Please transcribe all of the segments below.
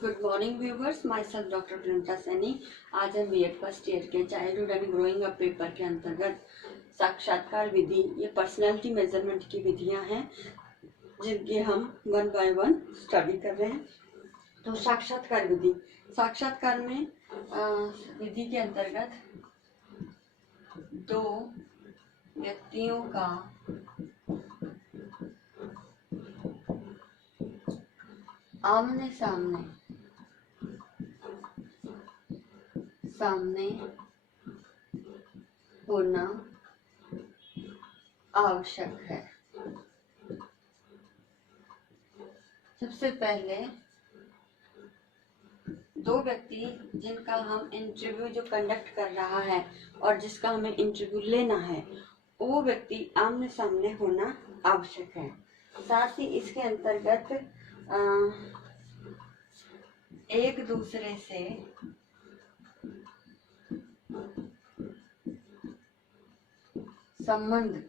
Good morning viewers, my self doctor Priyanka Saini. आज हम BEd first year के childhood and growing up paper के अंतर्गत साक्षात्कार विधि, ये पर्सनैलिटी मेजरमेंट की विधियां हैं जिनकी हम वन बाय वन स्टडी कर रहे हैं। तो साक्षात्कार विधि, साक्षात्कार में विधि के अंतर्गत दो व्यक्तियों का आमने सामने होना आवश्यक है। सबसे पहले दो व्यक्ति जिनका हम इंटरव्यू जो कंडक्ट कर रहा है और जिसका हमें इंटरव्यू लेना है, वो व्यक्ति आमने सामने होना आवश्यक है। साथ ही इसके अंतर्गत एक दूसरे से संबंध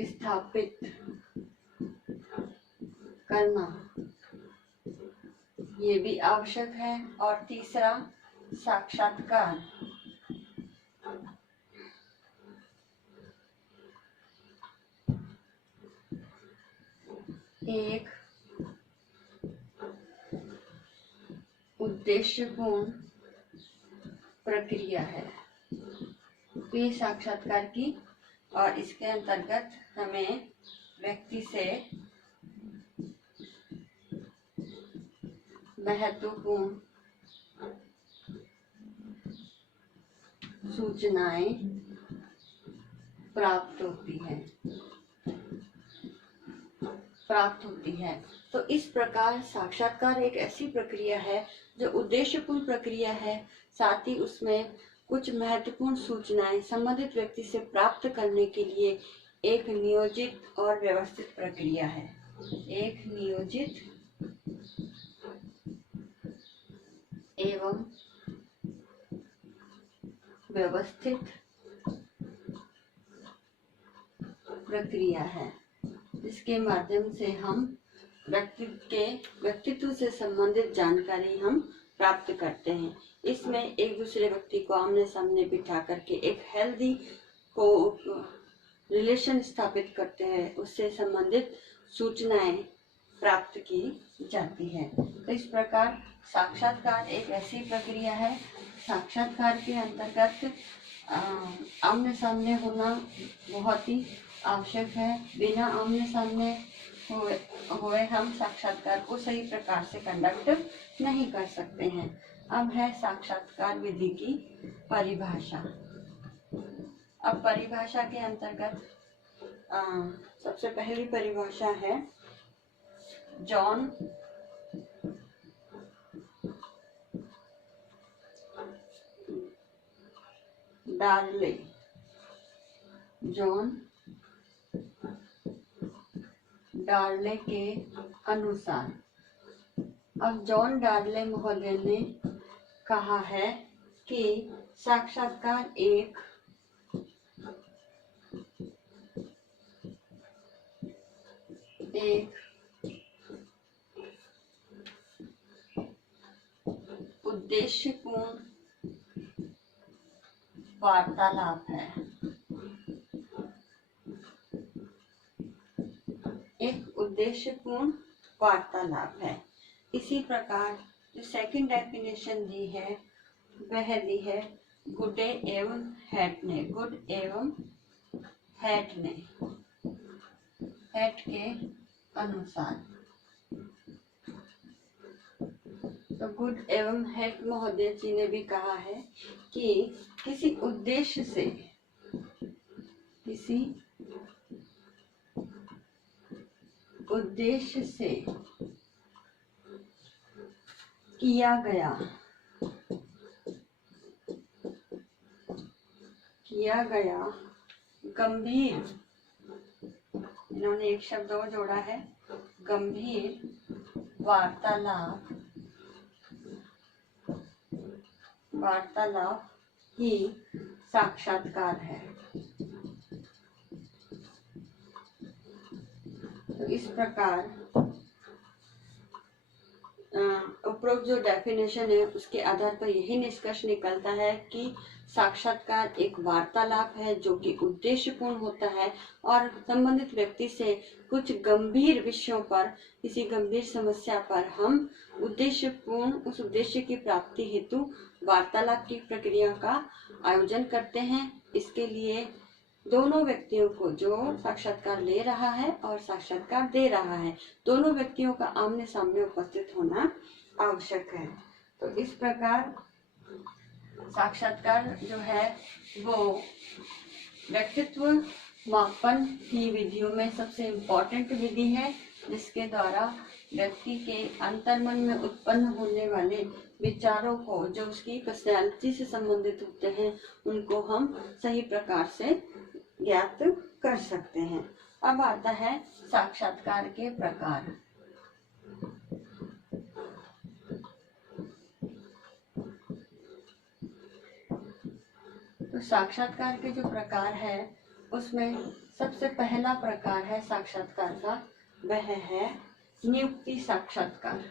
स्थापित करना ये भी आवश्यक है। और तीसरा, साक्षात्कार एक उद्देश्यपूर्ण प्रक्रिया है। तो ये साक्षात्कार की, और इसके अंतर्गत हमें व्यक्ति से महत्वपूर्ण सूचनाएं प्राप्त होती है। तो इस प्रकार साक्षात्कार एक ऐसी प्रक्रिया है जो उद्देश्यपूर्ण प्रक्रिया है, साथ ही उसमें कुछ महत्वपूर्ण सूचनाएं संबंधित व्यक्ति से प्राप्त करने के लिए एक नियोजित और व्यवस्थित प्रक्रिया है। एक नियोजित एवं व्यवस्थित प्रक्रिया है, जिसके माध्यम से हम व्यक्तित्व से संबंधित जानकारी हम प्राप्त करते हैं। इसमें एक दूसरे व्यक्ति को आमने सामने बिठा करके एक हेल्दी को रिलेशन स्थापित करते हैं, उससे संबंधित सूचनाएं प्राप्त की जाती है। तो इस प्रकार साक्षात्कार एक ऐसी प्रक्रिया है, साक्षात्कार के अंतर्गत आमने सामने होना बहुत ही आवश्यक है। बिना आमने सामने हुए हम साक्षात्कार को सही प्रकार से कंडक्ट नहीं कर सकते हैं। अब है साक्षात्कार विधि की परिभाषा। अब परिभाषा के अंतर्गत सबसे पहली परिभाषा है जॉन डार्ले के अनुसार। अब जॉन डार्ले महोदय ने कहा है कि साक्षात्कार एक उद्देश्यपूर्ण वार्तालाप है। एक उद्देश्यपूर्ण वार्तालाप है। इसी प्रकार जो सेकंड डेफिनेशन दी है वह दी है गुडे एवं हैट ने। गुड एवं हैट ने, हैट के अनुसार। तो गुड एवं हैट महोदय जी ने भी कहा है कि किसी उद्देश्य से किया गया गंभीर, इन्होंने एक शब्द और जोड़ा है, गंभीर वार्तालाप ही साक्षात्कार है। तो इस प्रकार उपरोक्त जो डेफिनेशन है उसके आधार पर यही निष्कर्ष निकलता है कि साक्षात्कार एक वार्तालाप है जो कि उद्देश्यपूर्ण होता है और संबंधित व्यक्ति से कुछ गंभीर विषयों पर, किसी गंभीर समस्या पर हम उद्देश्यपूर्ण उस उद्देश्य की प्राप्ति हेतु वार्तालाप की प्रक्रिया का आयोजन करते हैं। इसके लिए दोनों व्यक्तियों को, जो साक्षात्कार ले रहा है और साक्षात्कार दे रहा है, दोनों व्यक्तियों का आमने सामने उपस्थित होना आवश्यक है। तो इस प्रकार साक्षात्कार जो है वो व्यक्तित्व मापन की विधियों में सबसे इम्पोर्टेंट विधि है, जिसके द्वारा व्यक्ति के अंतर्मन में उत्पन्न होने वाले विचारों को, जो उसकी पर्सनैलिटी से संबंधित होते हैं, उनको हम सही प्रकार से ज्ञात कर सकते हैं। अब आता है साक्षात्कार के प्रकार। तो साक्षात्कार के जो प्रकार है उसमें सबसे पहला प्रकार है साक्षात्कार का, वह है नियुक्ति साक्षात्कार।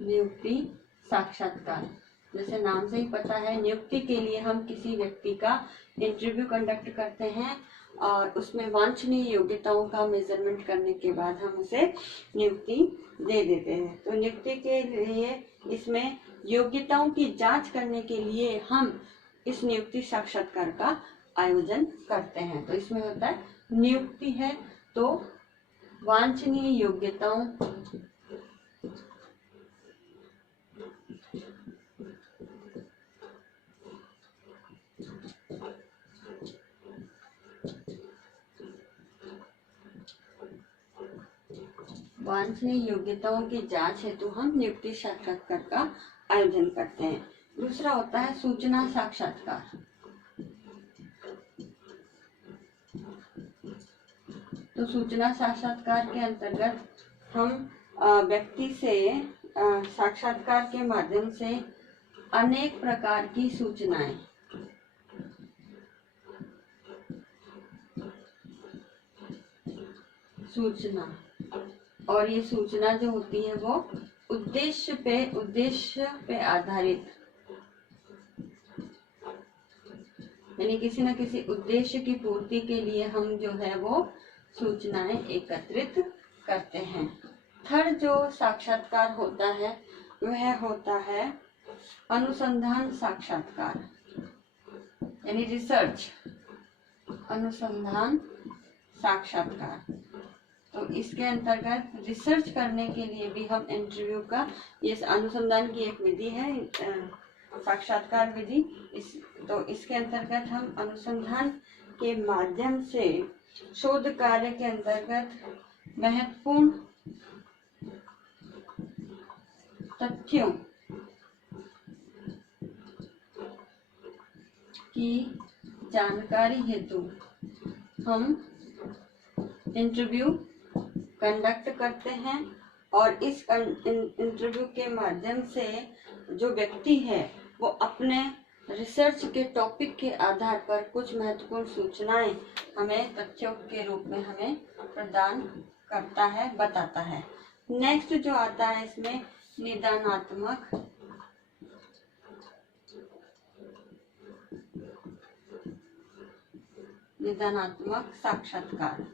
नियुक्ति साक्षात्कार, जैसे नाम से ही पता है, नियुक्ति के लिए हम किसी व्यक्ति का इंटरव्यू कंडक्ट करते हैं और उसमें वांछनीय योग्यताओं का मेजरमेंट करने के बाद हम उसे नियुक्ति दे देते हैं। तो नियुक्ति के लिए इसमें योग्यताओं की जांच करने के लिए हम इस नियुक्ति साक्षात्कार का आयोजन करते हैं। तो इसमें होता है नियुक्ति है तो वांछनीय योग्यताओं वांछनीय योग्यताओं की जांच हेतु हम नियुक्ति साक्षात्कार का आयोजन करते हैं। दूसरा होता है सूचना साक्षात्कार। तो सूचना साक्षात्कार के अंतर्गत हम व्यक्ति से साक्षात्कार के माध्यम से अनेक प्रकार की सूचनाएं, और ये सूचना जो होती है वो उद्देश्य पे आधारित, यानी किसी न किसी उद्देश्य की पूर्ति के लिए हम जो है वो सूचनाएं एकत्रित करते हैं। थर्ड जो साक्षात्कार होता है वह होता है अनुसंधान साक्षात्कार, यानी रिसर्च अनुसंधान साक्षात्कार। तो इसके अंतर्गत रिसर्च करने के लिए भी हम इंटरव्यू का, ये अनुसंधान की एक विधि है साक्षात्कार विधि। तो इसके अंतर्गत हम अनुसंधान के माध्यम से शोध कार्य के अंतर्गत महत्वपूर्ण तथ्यों की जानकारी हेतु हम इंटरव्यू कंडक्ट करते हैं और इस इंटरव्यू के माध्यम से जो व्यक्ति है वो अपने रिसर्च के टॉपिक के आधार पर कुछ महत्वपूर्ण सूचनाएं हमें तथ्यों के रूप में हमें प्रदान करता है, बताता है। नेक्स्ट जो आता है इसमें निदानात्मक साक्षात्कार।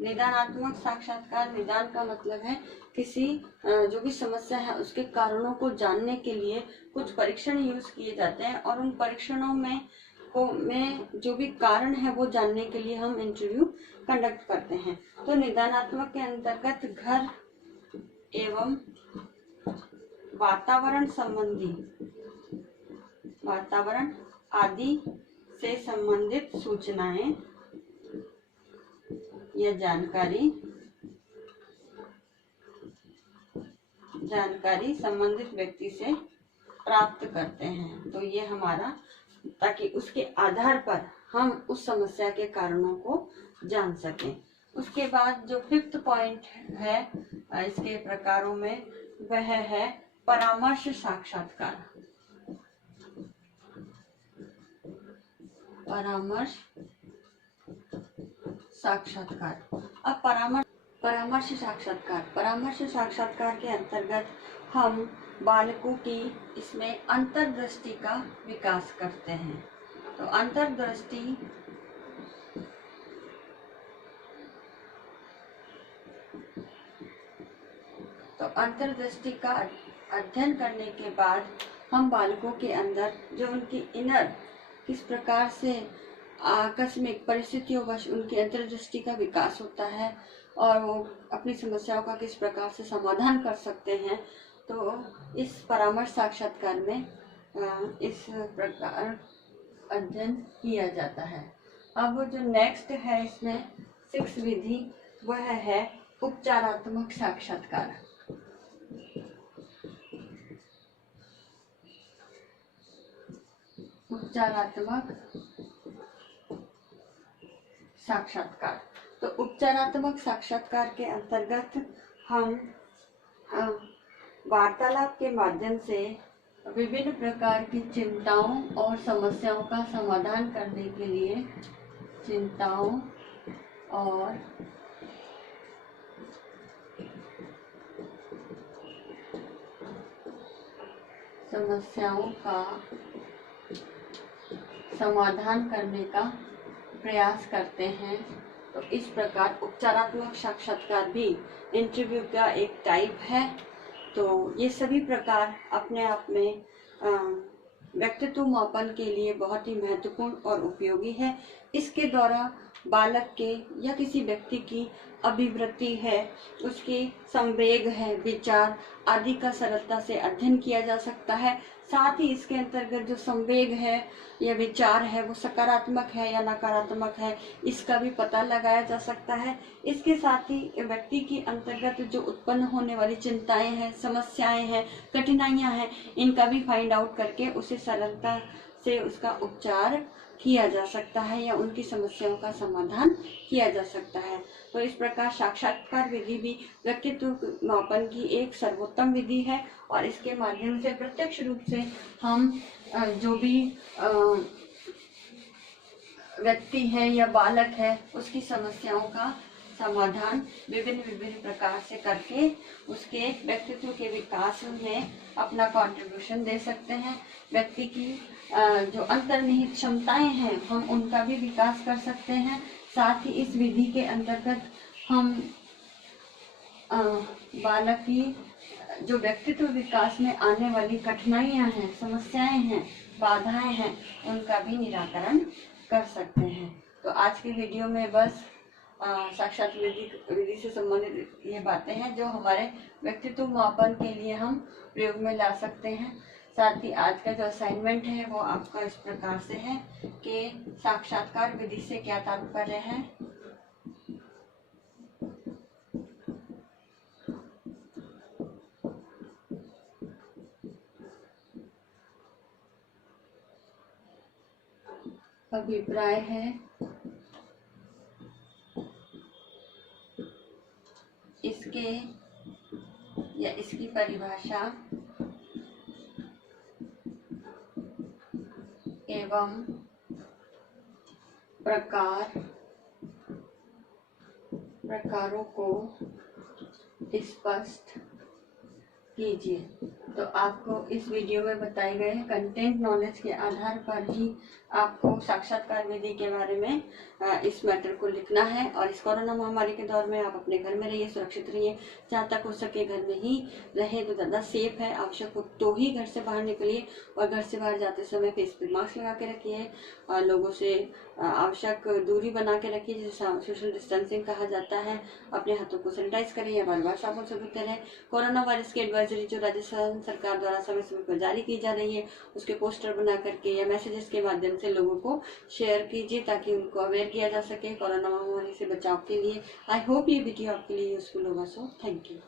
निदानात्मक साक्षात्कार, निदान का मतलब है किसी जो भी समस्या है उसके कारणों को जानने के लिए कुछ परीक्षण यूज किए जाते हैं और उन परीक्षणों में जो भी कारण है वो जानने के लिए हम इंटरव्यू कंडक्ट करते हैं। तो निदानात्मक के अंतर्गत घर एवं वातावरण आदि से संबंधित सूचनाएं या जानकारी संबंधित व्यक्ति से प्राप्त करते हैं। तो ये हमारा, ताकि उसके आधार पर हम उस समस्या के कारणों को जान सकें। उसके बाद जो फिफ्थ पॉइंट है इसके प्रकारों में वह है परामर्श साक्षात्कार। परामर्श साक्षात्कार अब परामर्श साक्षात्कार। परामर्श साक्षात्कार के अंतर्गत हम बालकों की इसमें अंतर्दृष्टि का विकास करते हैं। तो अंतर्दृष्टि का अध्ययन करने के बाद हम बालकों के अंदर जो उनकी इनर किस प्रकार से आकस्मिक परिस्थितियों वश उनकी अंतर्दृष्टि का विकास होता है और वो अपनी समस्याओं का किस प्रकार से समाधान कर सकते हैं, तो इस परामर्श साक्षात्कार में इस प्रकार अध्ययन किया जाता है। अब जो नेक्स्ट है इसमें 6 विधि, वह है उपचारात्मक साक्षात्कार। उपचारात्मक साक्षात्कार। तो उपचारात्मक साक्षात्कार के अंतर्गत हम वार्तालाप के माध्यम से विभिन्न प्रकार की चिंताओं और समस्याओं का समाधान करने के लिए चिंताओं और समस्याओं का समाधान करने का प्रयास करते हैं। तो इस प्रकार उपचारात्मक साक्षात्कार भी इंटरव्यू का एक टाइप है। तो ये सभी प्रकार अपने आप में व्यक्तित्व मापन के लिए बहुत ही महत्वपूर्ण और उपयोगी है। इसके द्वारा बालक के या किसी व्यक्ति की अभिवृत्ति है, उसके संवेग है, विचार आदि का सरलता से अध्ययन किया जा सकता है। साथ ही इसके अंतर्गत जो संवेग है या विचार है वो सकारात्मक है या नकारात्मक है, इसका भी पता लगाया जा सकता है। इसके साथ ही व्यक्ति के अंतर्गत जो उत्पन्न होने वाली चिंताएं हैं, समस्याएं हैं, कठिनाइयां हैं, इनका भी फाइंड आउट करके उसे सरलता से उसका उपचार किया जा सकता है या उनकी समस्याओं का समाधान किया जा सकता है। तो इस प्रकार साक्षात्कार विधि भी व्यक्तित्व मापन की एक सर्वोत्तम विधि है और इसके माध्यम से प्रत्यक्ष रूप से हम जो भी व्यक्ति है या बालक है उसकी समस्याओं का समाधान विभिन्न प्रकार से करके उसके व्यक्तित्व के विकास में अपना कंट्रीब्यूशन दे सकते हैं। व्यक्ति की जो अंतर्निहित क्षमताएं हैं हम उनका भी विकास कर सकते हैं। साथ ही इस विधि के अंतर्गत हम बालक की जो व्यक्तित्व विकास में आने वाली कठिनाइयां हैं, समस्याएं हैं, बाधाएं हैं, उनका भी निराकरण कर सकते हैं। तो आज की वीडियो में बस साक्षात विधि से संबंधित ये बातें हैं जो हमारे व्यक्तित्व मापन के लिए हम प्रयोग में ला सकते हैं। साथ ही आज का जो असाइनमेंट है वो आपका इस प्रकार से है कि साक्षात्कार विधि से क्या तात्पर्य है। अभिप्राय है, इसके या इसकी परिभाषा एवं प्रकारों को स्पष्ट कीजिए। तो आपको इस वीडियो में बताए गए कंटेंट नॉलेज के आधार पर ही आपको साक्षात्कार विधि के बारे में इस मैटर को लिखना है। और इस कोरोना महामारी के दौर में आप अपने घर में रहिए, सुरक्षित रहिए, जहाँ तक हो सके घर में ही रहे तो ज़्यादा सेफ है। आवश्यक हो तो ही घर से बाहर निकलिए और घर से बाहर जाते समय फेस पे मास्क लगा के रखिए और लोगों से आवश्यक दूरी बना के रखिए, जिसे सोशल डिस्टेंसिंग कहा जाता है। अपने हाथों को सैनिटाइज करें या बार बार साबुन से धोते रहें। कोरोना वायरस की एडवाइजरी जो राजस्थान सरकार द्वारा समय समय पर जारी की जा रही है उसके पोस्टर बना करके या मैसेजेस के माध्यम से लोगों को शेयर कीजिए ताकि उनको अवेयर किया जा सके कोरोना महामारी से बचाव के लिए। आई होप ये वीडियो आपके लिए यूजफुल होगा। So thank you.